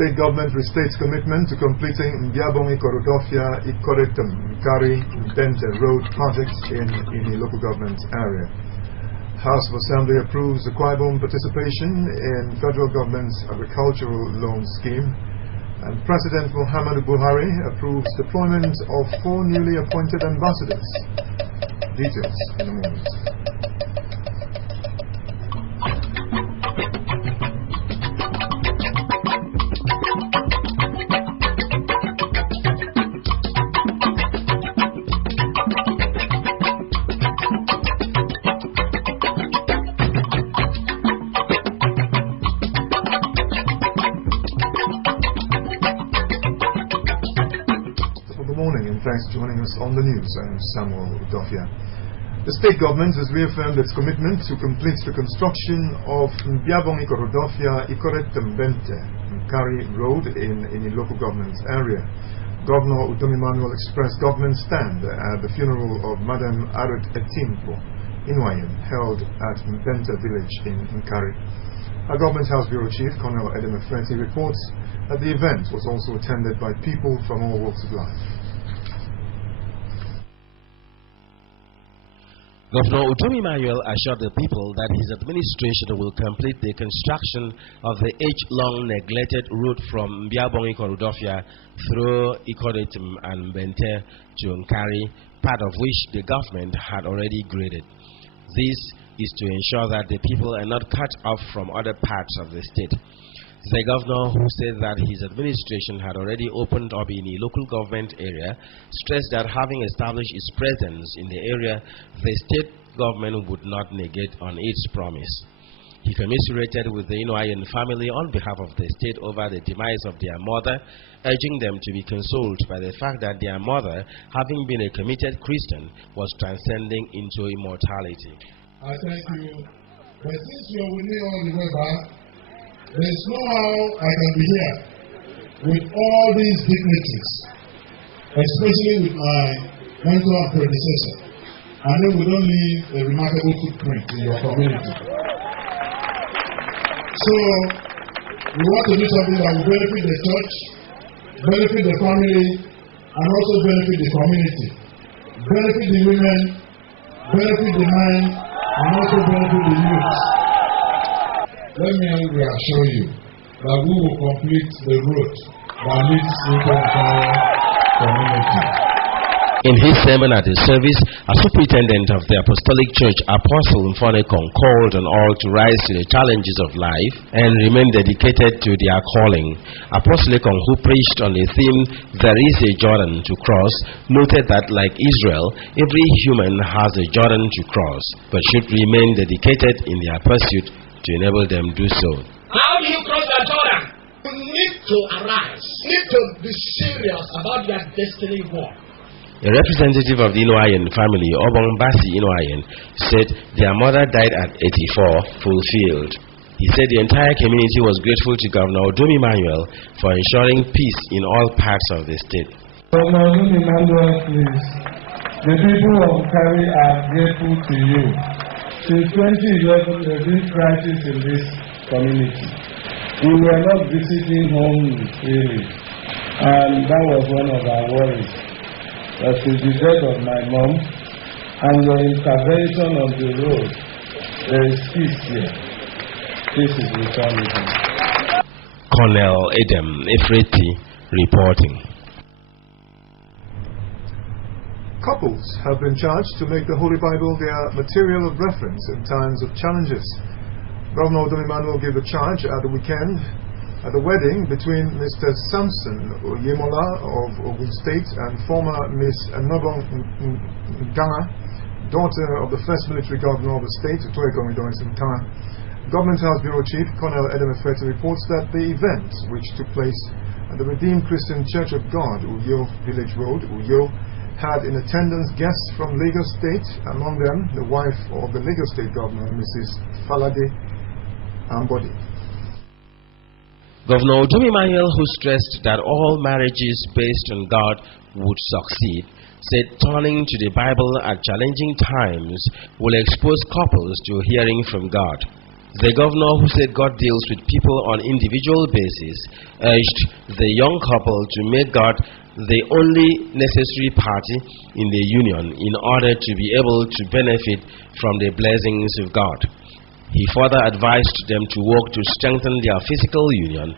State government restates commitment to completing Mbyabong-Ikorudofia Ikoretum Nkari Mbente Road project in the local government area. House of Assembly approves the Akwa participation in federal government's agricultural loan scheme. And President Muhammadu Buhari approves deployment of 4 newly appointed ambassadors. Details in a moment. Thanks for joining us on the news. I'm Samuel Udofia. The state government has reaffirmed its commitment to complete the construction of Mbyabong-Ikorudofia Ikoretem-Mbente Nkari Road in the local government area. Governor Udom Emmanuel expressed government stand at the funeral of Madam Arut Etimpo Inwayen held at Mbente village in Nkari. Our Government House Bureau Chief, Colonel Edem Efreti, reports that the event was also attended by people from all walks of life. Governor Udom Emmanuel assured the people that his administration will complete the construction of the age-long neglected route from Mbyabong-Ikorudofia through Ikoretem and Mbente to Nkari, part of which the government had already graded. This is to ensure that the people are not cut off from other parts of the state. The governor, who said that his administration had already opened up in the local government area, stressed that having established its presence in the area, the state government would not negate on its promise. He commiserated with the Inwayen family on behalf of the state over the demise of their mother, urging them to be consoled by the fact that their mother, having been a committed Christian, was transcending into immortality. I thank you, but since you are with me all the way back, there is no how I can be here with all these dignitaries, especially with my mentor and predecessor, and then we don't leave a remarkable footprint in your community. So, we want to do something that will benefit the church, benefit the family, and also benefit the community, benefit the women, benefit the men, and also benefit the youth. Let me reassure you that we will complete the road that leads into the entire community. In his sermon at the service, a superintendent of the Apostolic Church, Apostle Mfonekong, called on all to rise to the challenges of life and remain dedicated to their calling. Apostle Ekong, who preached on the theme, "There is a Jordan to cross," noted that, like Israel, every human has a Jordan to cross, but should remain dedicated in their pursuit to enable them do so. How do you cross the Jordan? You need to arise. You need to be serious about your destiny work. A representative of the Inwayen family, Obong Basi Inwayen, said their mother died at 84, fulfilled. He said the entire community was grateful to Governor Udom Emmanuel for ensuring peace in all parts of the state. Governor Udom Emmanuel, please. The people of Nkari are grateful to you. Since 2011, there has been crisis in this community. We were not visiting homes really, and that was one of our worries. That with the death of my mom and your intervention on the road, there is peace here. This is returning. Colonel Edem Efreti reporting. Couples have been charged to make the Holy Bible their material of reference in times of challenges. Governor Udom Emmanuel gave the charge at the weekend at the wedding between Mr. Samson Oyemola of Ogun State and former Miss Nobong Nganga daughter of the first military governor of the state, Utoekomi Doinson Khan. Government House Bureau Chief Colonel Edem Efete reports that the event, which took place at the Redeemed Christian Church of God, Uyo Village Road, Uyo, had in attendance guests from Lagos State, among them the wife of the Lagos State Governor, Mrs. Falade Ambodi. Governor Udom Emmanuel, who stressed that all marriages based on God would succeed, said turning to the Bible at challenging times will expose couples to hearing from God. The governor, who said God deals with people on individual basis, urged the young couple to make God the only necessary party in the union in order to be able to benefit from the blessings of God. He further advised them to work to strengthen their physical union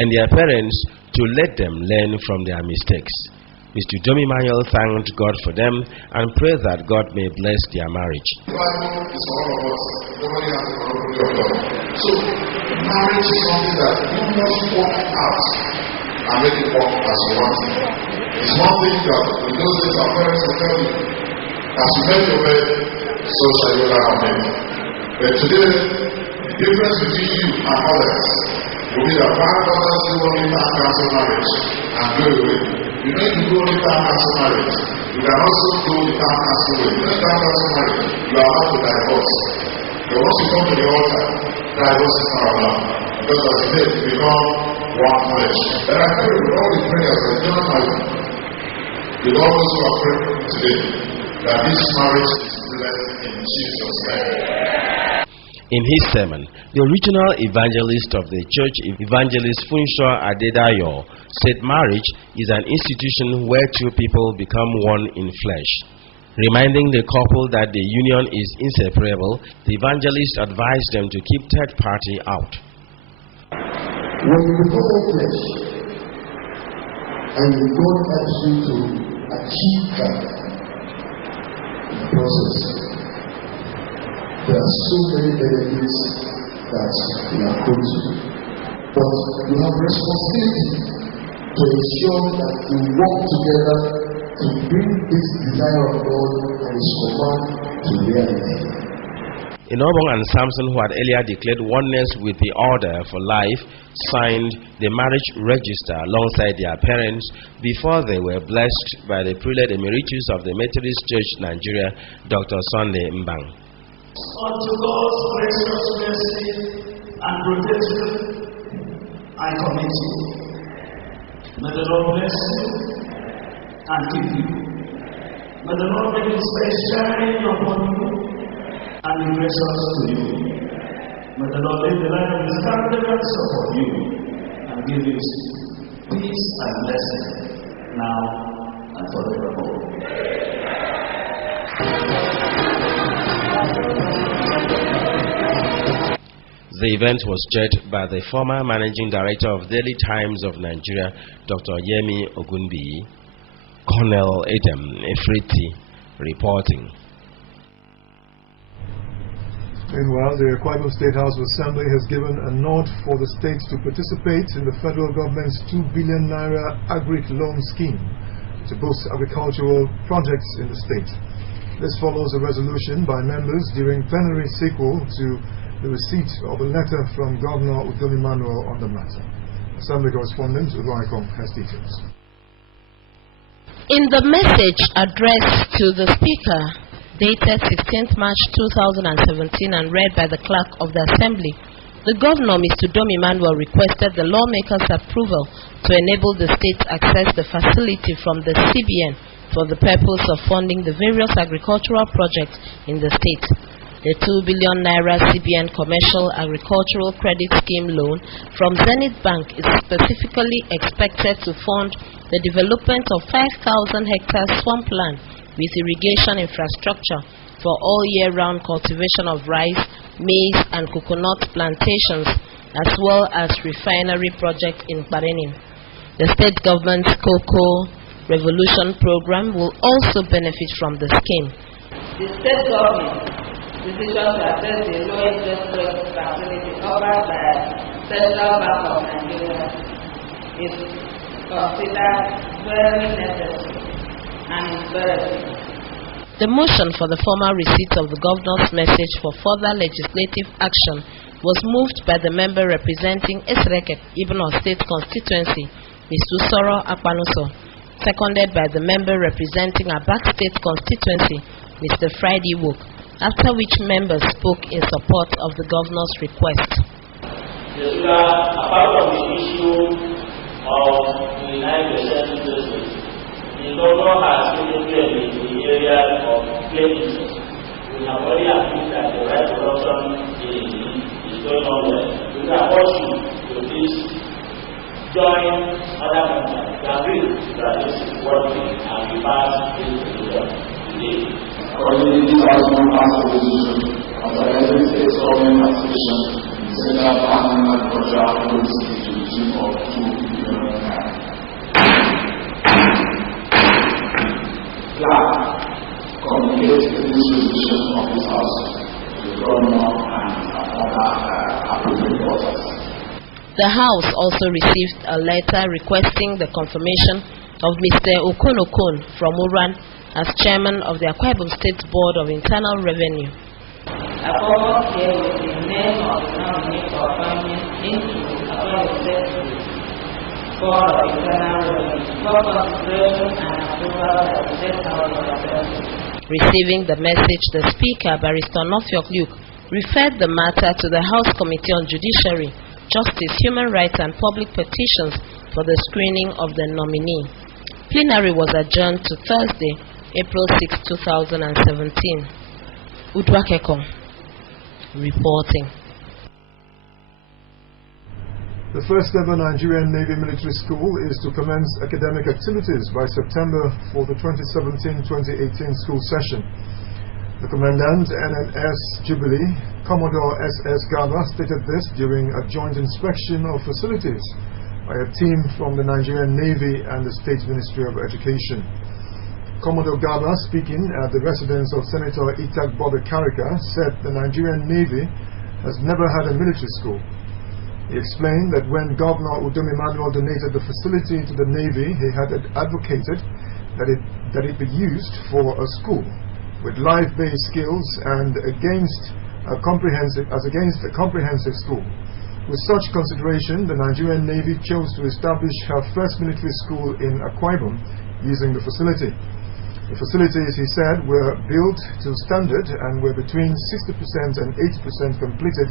and their parents to let them learn from their mistakes. Mr. Udom Emmanuel thanked God for them and prayed that God may bless their marriage. The Bible is for all of us. Nobody has the monopoly of God. So, marriage is something that you must work out and make it work as you want. It's one thing that in those days our parents will tell you, as you make your bed, so shall you lie on it. But today, the difference between you and others will be that five others do only time cancel marriage and go away. You know, if you go only time cancel marriage, you can also go the time cancel way. You know, time cancel marriage, you are allowed to divorce. But once you come to the altar, divorce is not allowed. Because as you say, you become one flesh. And I pray with all the prayers that John has, with all those who are praying today, that this marriage is blessed in Jesus' name. In his sermon, the regional evangelist of the church, Evangelist Funsho Adedayo, said marriage is an institution where two people become one in flesh. Reminding the couple that the union is inseparable, the evangelist advised them to keep third party out. When you become one flesh, and God helps you to achieve that process, there are so many benefits that we are going to. But you have responsibility to ensure that you work together to bring this desire of God and His command to reality. Enobong and Samson, who had earlier declared oneness with the Order for Life, signed the marriage register alongside their parents before they were blessed by the Prelate Emeritus of the Methodist Church Nigeria, Dr. Sunday Mbang. Unto God's gracious mercy and protection, I commit you. May the Lord bless you and keep you. May the Lord make His face shine upon you and be gracious to you. May the Lord lift the light of His countenance upon you and give you peace and blessing now and forevermore. The event was chaired by the former Managing Director of Daily Times of Nigeria, Dr. Yemi Ogunbiyi. Colonel Edem Efete reporting. Meanwhile, the Akwa Ibom State House of Assembly has given a nod for the state to participate in the federal government's 2 billion naira agric loan scheme to boost agricultural projects in the state. This follows a resolution by members during plenary sequel to the receipt of a letter from Governor Udom Emmanuel on the matter. Assembly correspondent Udoikom has details. In the message addressed to the Speaker, dated 16th March 2017 and read by the Clerk of the Assembly, the Governor, Mr. Udom Emmanuel, requested the lawmakers' approval to enable the state to access the facility from the CBN for the purpose of funding the various agricultural projects in the state. The 2 billion naira CBN Commercial Agricultural Credit Scheme loan from Zenith Bank is specifically expected to fund the development of 5,000 hectares swampland with irrigation infrastructure for all year-round cultivation of rice, maize, and coconut plantations, as well as refinery project in Barenin. The state government's Cocoa Revolution program will also benefit from the scheme. The state government decision to access the low interest rate facility offered by Central Bank of Nigeria is considered very necessary and imperative. The motion for the formal receipt of the Governor's message for further legislative action was moved by the member representing Esreket, Ibno State Constituency, Ms. Usoro Akpanuso, seconded by the member representing Abak State Constituency, Mr. Friday Wook, after which members spoke in support of the Governor's request. Yes, apart from the issue of the 9% business, the Governor has been in the area of claims. We have already agreed that the right corruption is going on well. We can urge you to please join other members to agree that this is working and we pass this to today. According to the Constitution, authorizing state government taxation in Central Farming and Agricultural Policy to the tune of 2 billion naira. Communicate the disposition of this House to the Governor and other appropriate authors. The House also received a letter requesting the confirmation of Mr. Okon from Uran as chairman of the Akwa Ibom State Board of Internal Revenue. I forward here with the name of the nominee for appointment into Akwa Ibom State Board of Internal Revenue for consideration and approval by the State House of Assembly. Receiving the message, the Speaker, Barrister Norfolk Luke, referred the matter to the House Committee on Judiciary, Justice, Human Rights and Public Petitions for the screening of the nominee. Plenary was adjourned to Thursday, April 6, 2017. Udwakeko reporting. The first ever Nigerian Navy Military School is to commence academic activities by September for the 2017-2018 school session. The Commandant NNS Jubilee, Commodore S.S. Gaba, stated this during a joint inspection of facilities by a team from the Nigerian Navy and the State Ministry of Education. Commodore Gaba, speaking at the residence of Senator Itak Bobe Karika, said the Nigerian Navy has never had a military school. He explained that when Governor Udom Emmanuel donated the facility to the Navy, he had advocated that it be used for a school with life-based skills and against a comprehensive school. With such consideration, the Nigerian Navy chose to establish her first military school in Akwa Ibom using the facility. The facilities, he said, were built to standard and were between 60% and 80% completed,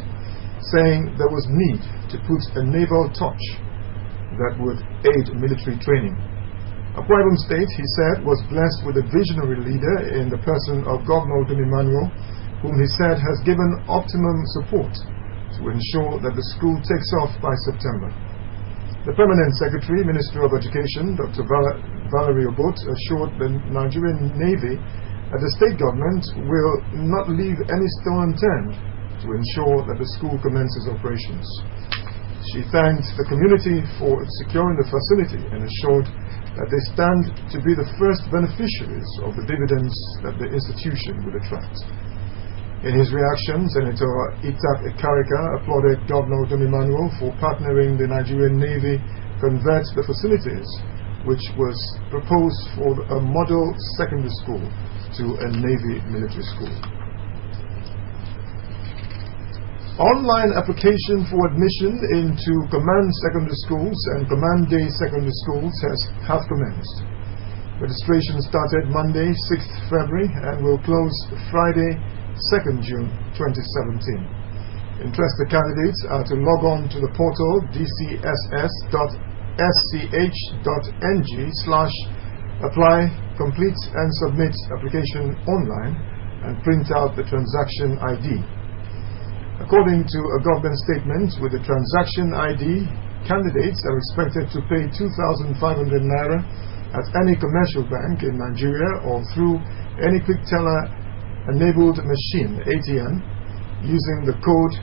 saying there was need to put a naval touch that would aid military training. Akwa Ibom State, he said, was blessed with a visionary leader in the person of Governor Udom Emmanuel, whom he said has given optimum support to ensure that the school takes off by September. The Permanent Secretary, Minister of Education, Dr. Valerie Obot, assured the Nigerian Navy that the state government will not leave any stone unturned to ensure that the school commences operations. She thanked the community for securing the facility and assured that they stand to be the first beneficiaries of the dividends that the institution will attract. In his reaction, Senator Itak Karika applauded Governor Udom Emmanuel for partnering the Nigerian Navy convert the facilities, which was proposed for a model secondary school, to a Navy military school. Online application for admission into Command Secondary Schools and Command Day Secondary Schools has commenced. Registration started Monday, 6th February and will close Friday, 2nd June 2017. Interested candidates are to log on to the portal dcss.sch.ng/apply, complete and submit application online, and print out the transaction ID. According to a government statement, with the transaction ID, candidates are expected to pay 2,500 naira at any commercial bank in Nigeria or through any quick teller enabled machine ATM using the code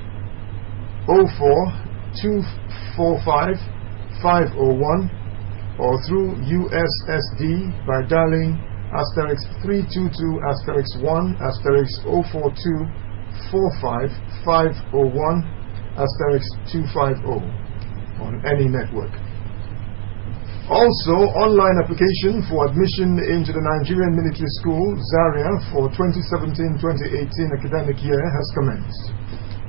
04245-501 or through USSD by dialing *322*1 *04245-501 *250 on any network. Also, online application for admission into the Nigerian Military School, Zaria, for 2017-2018 academic year has commenced.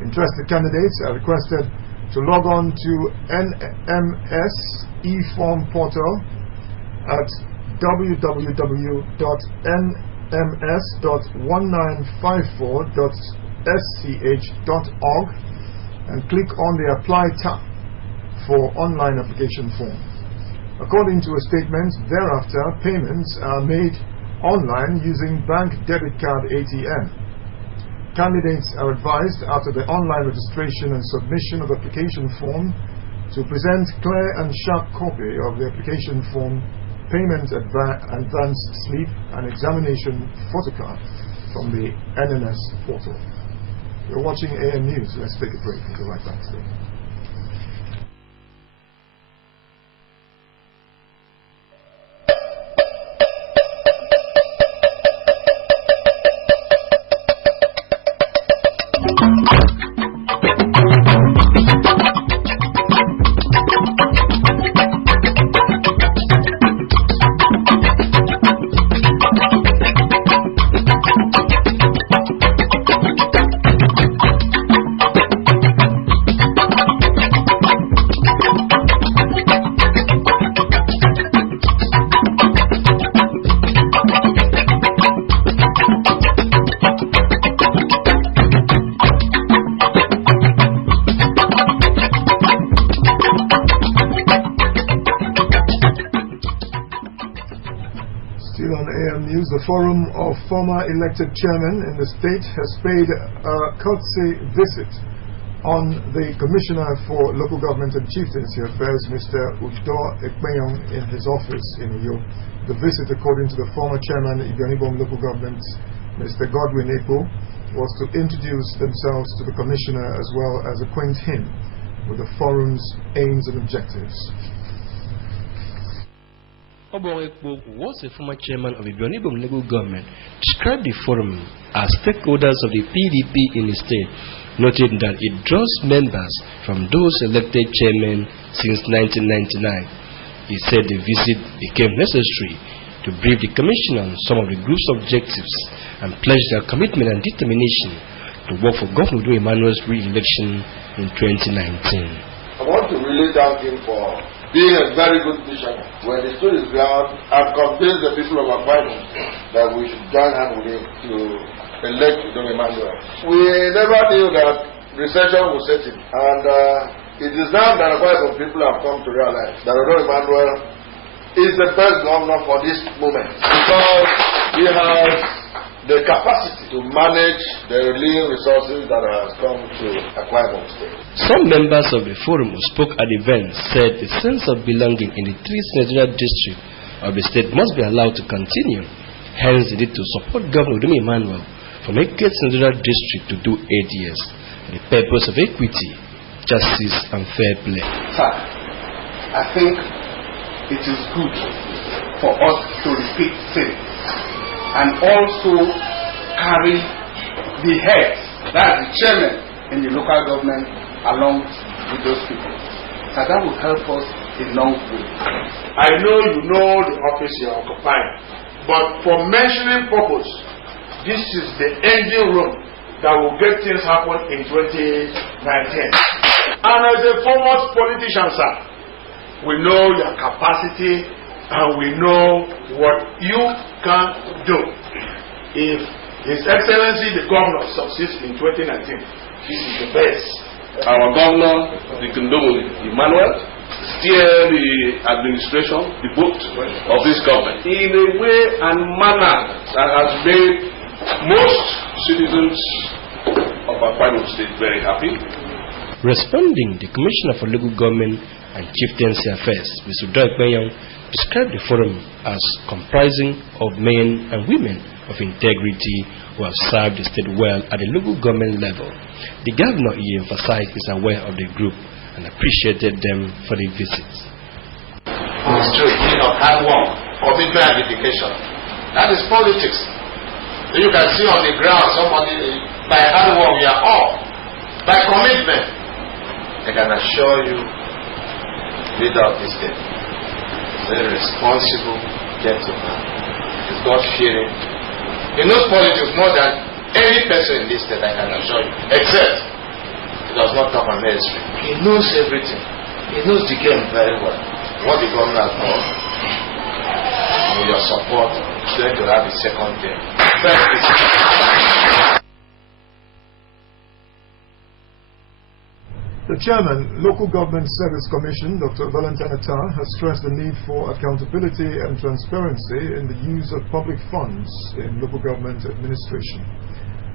Interested candidates are requested to log on to NMS eForm portal at www.nms.1954.sch.org and click on the Apply tab for online application form. According to a statement, thereafter, payments are made online using bank debit card ATM. Candidates are advised after the online registration and submission of application form to present clear and sharp copy of the application form, payment advance slip, and examination photocard from the NMS portal. You're watching AM News. Let's take a break. We'll be right back today. The Forum of former elected chairmen in the state has paid a courtesy visit on the Commissioner for Local Government and Chieftaincy Affairs, Mr. Udo Ekpenyong, in his office in Uyo. The visit, according to the former chairman of Ibionibom Local Government, Mr. Godwin Epo, was to introduce themselves to the Commissioner as well as acquaint him with the Forum's aims and objectives. Obong Ekpo, who was a former chairman of the Ibionibom Local Government, described the forum as stakeholders of the PDP in the state, noting that it draws members from those elected chairmen since 1999. He said the visit became necessary to brief the Commission on some of the group's objectives and pledge their commitment and determination to work for Governor Udo Emmanuel's re-election in 2019. I want to really thank him for being a very good visionary. When he stood his ground and convinced the people of Akwa Ibom that we should join hands with him to elect Udo Emmanuel. We never knew that recession would set in, and it is now that Akwa Ibom people have come to realize that Udo Emmanuel is the best governor for this moment because he has the capacity to manage the lean resources that has come to Akwa Ibom State. Some members of the forum who spoke at the event said the sense of belonging in the three senatorial districts of the state must be allowed to continue. Hence, they need to support Governor Udo Emmanuel from a senatorial district to do 8 years for the purpose of equity, justice, and fair play. Sir, I think it is good for us to repeat things and also carry the heads, that's the chairman in the local government, along with those people. So that will help us in long way. I know you know the office you are occupying, but for mentioning purpose, this is the engine room that will get things happen in 2019. And as a foremost politician, sir, we know your capacity and we know what you can do. If His Excellency the Governor succeeds in 2019, this is the best. Our Governor, the Udo Emmanuel, steer the administration, the boat of this government in a way and manner that has made most citizens of Akwa Ibom State very happy. Responding, the Commissioner for Local Government and Chieftaincy Affairs, Mr. Udo Ekpenyong, described the forum as comprising of men and women of integrity who have served the state well at the local government level. The governor, he emphasized, is aware of the group and appreciated them for the visit. It's true, hard work, commitment and dedication. That is politics. You can see on the ground somebody, by hard work we are all. By commitment, I can assure you, leader of this state, very responsible gentleman. He's God-fearing. He knows politics more than any person in this state, I can assure you. Except he does not talk unnecessary. He knows everything. He knows the game very well. What the governor has done, with your support, is going to have a second game. The chairman, Local Government Service Commission, Dr. Valentine Attah, has stressed the need for accountability and transparency in the use of public funds in local government administration.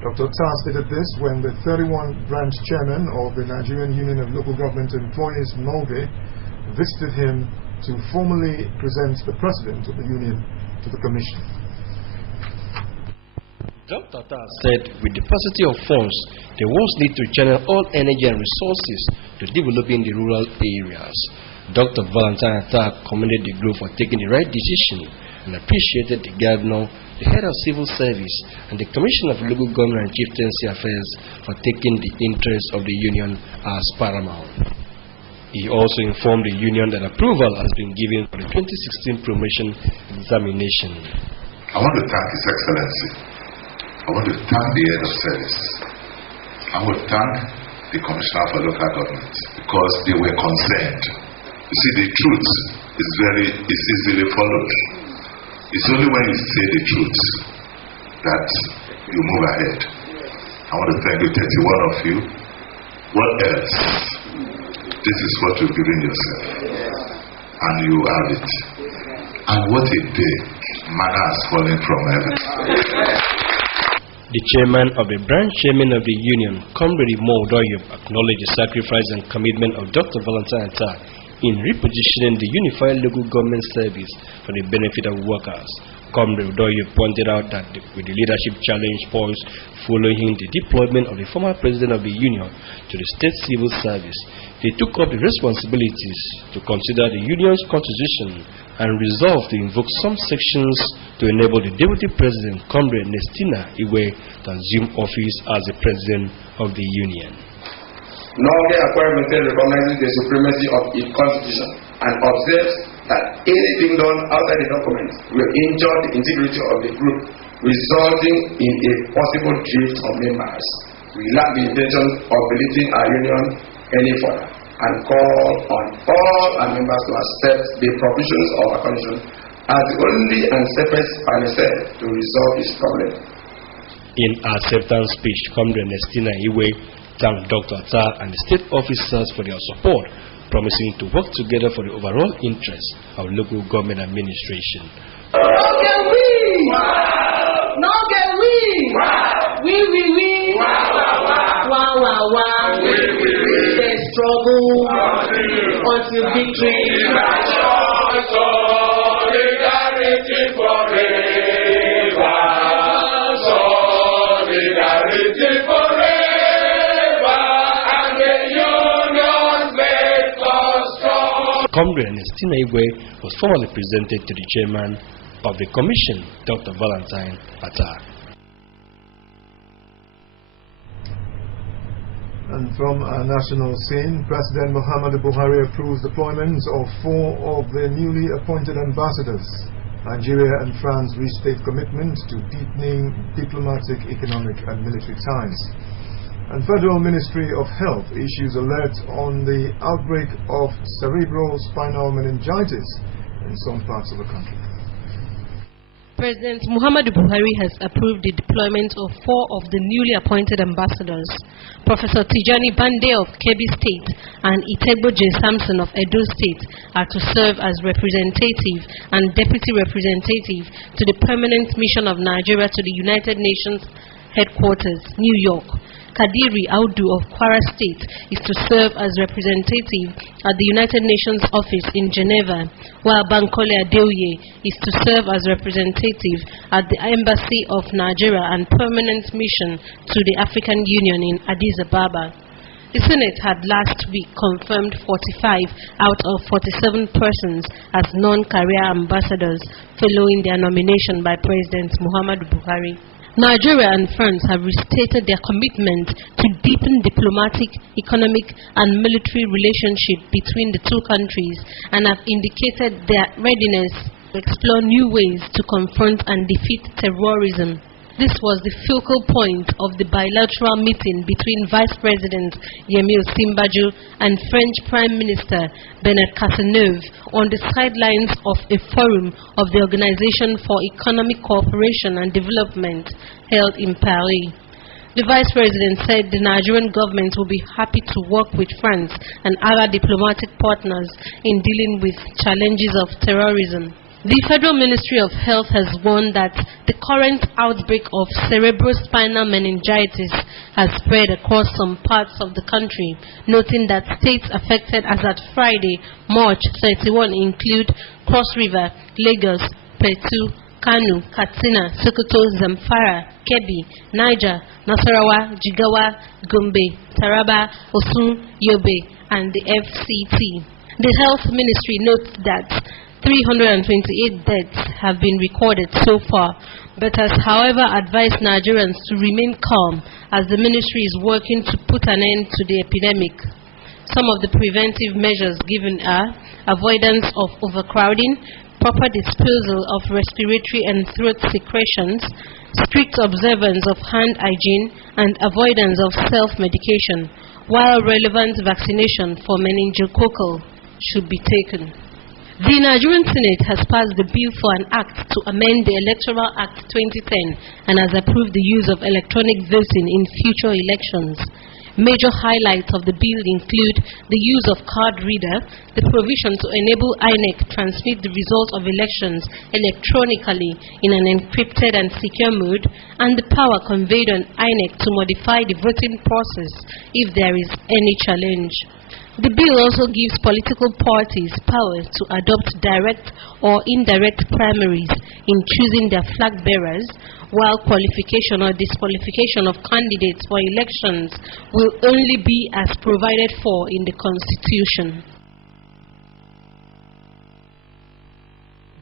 Dr. Attah stated this when the 31 branch chairman of the Nigerian Union of Local Government Employees, NULGE, visited him to formally present the president of the union to the commission. Dr. Attah said with the paucity of funds, there was need to channel all energy and resources to developing the rural areas. Dr. Valentine Attah commended the group for taking the right decision and appreciated the governor, the head of civil service, and the Commissioner of Local Government and Chieftaincy Affairs for taking the interests of the union as paramount. He also informed the union that approval has been given for the 2016 promotion examination. I want to thank His Excellency. I want to thank the head of service. I want to thank the Commissioner for Local Government because they were concerned. You see, the truth is easily followed. It's only when you say the truth that you move ahead. I want to thank you, 31 of you. What else? This is what you've given yourself. And you have it. And what a day. Manna has fallen from heaven. The chairman of the branch chairman of the union, Comrade Mo Doyob, acknowledged the sacrifice and commitment of Dr. Valentine Attah in repositioning the unified local government service for the benefit of workers. Comrade Doyob pointed out that with the leadership challenge posed following the deployment of the former president of the union to the state civil service, they took up the responsibilities to consider the union's constitution and resolved to invoke some sections to enable the deputy president, Comrade Nestina Iwe, to assume office as the president of the union. NULGE acquirement recognizes the supremacy of its constitution and observes that anything done outside the document will injure the integrity of the group, resulting in a possible drift of members. We lack the intention of belittling our union any further and call on all our members to accept the provisions of our constitution as the only and safest panacea to resolve this problem. In our acceptance speech, Comrade Nestina Iwe thanked Dr. Attah and the state officers for their support, promising to work together for the overall interests of local government administration. Struggle until victory. Solidarity forever. Solidarity forever. And the union makes us strong. Comrade Nestina Iwe was formally presented to the chairman of the commission, Dr. Valentine Attah. And from our national scene, President Muhammadu Buhari approves deployment of 4 of the newly appointed ambassadors. Nigeria and France restate commitment to deepening diplomatic, economic and military ties. And Federal Ministry of Health issues alert on the outbreak of cerebral spinal meningitis in some parts of the country. President Muhammadu Buhari has approved the deployment of 4 of the newly appointed ambassadors. Professor Tijani Bande of Kebbi State and Itegbo J. Samson of Edo State are to serve as representative and deputy representative to the permanent mission of Nigeria to the United Nations headquarters, New York. Kadiri Audu of Kwara State is to serve as representative at the United Nations office in Geneva, while Bankole Adeoye is to serve as representative at the Embassy of Nigeria and permanent mission to the African Union in Addis Ababa. The Senate had last week confirmed 45 out of 47 persons as non-career ambassadors following their nomination by President Muhammadu Buhari. Nigeria and France have restated their commitment to deepen diplomatic, economic, and military relationship between the two countries and have indicated their readiness to explore new ways to confront and defeat terrorism. This was the focal point of the bilateral meeting between Vice President Yemi Osinbajo and French Prime Minister Bernard Cazeneuve on the sidelines of a forum of the Organization for Economic Cooperation and Development held in Paris. The Vice President said the Nigerian government will be happy to work with France and other diplomatic partners in dealing with challenges of terrorism. The Federal Ministry of Health has warned that the current outbreak of cerebrospinal meningitis has spread across some parts of the country, noting that states affected as at Friday, March 31 include Cross River, Lagos, Plateau, Kano, Katsina, Sokoto, Zamfara, Kebbi, Niger, Nasarawa, Jigawa, Gombe, Taraba, Osun, Yobe, and the FCT. The Health Ministry notes that 328 deaths have been recorded so far, but has however advised Nigerians to remain calm as the ministry is working to put an end to the epidemic. Some of the preventive measures given are avoidance of overcrowding, proper disposal of respiratory and throat secretions, strict observance of hand hygiene, and avoidance of self-medication, while relevant vaccination for meningococcal should be taken. The Nigerian Senate has passed the bill for an act to amend the Electoral Act 2010 and has approved the use of electronic voting in future elections. Major highlights of the bill include the use of card reader, the provision to enable INEC transmit the results of elections electronically in an encrypted and secure mode, and the power conveyed on INEC to modify the voting process if there is any challenge. The bill also gives political parties power to adopt direct or indirect primaries in choosing their flag bearers, while qualification or disqualification of candidates for elections will only be as provided for in the Constitution.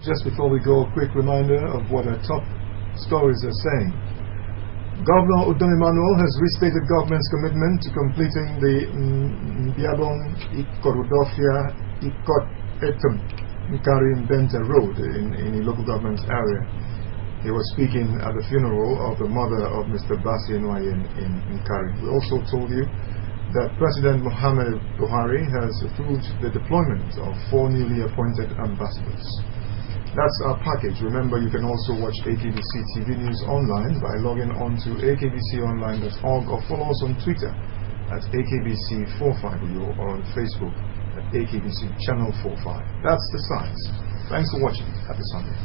Just before we go, a quick reminder of what our top stories are saying. Governor Udom Emmanuel has restated government's commitment to completing the Mbiabong-Ikorudofia-Ikot-Etem Nkari-Mbenta Road in the local government area. He was speaking at the funeral of the mother of Mr. Basi Enwaye in Nkari. We also told you that President Muhammad Buhari has approved the deployment of 4 newly appointed ambassadors. That's our package. Remember, you can also watch AKBC TV News online by logging on to akbconline.org or follow us on Twitter at AKBC450 or on Facebook at AKBC Channel 45. That's the science. Thanks for watching. Happy Sunday.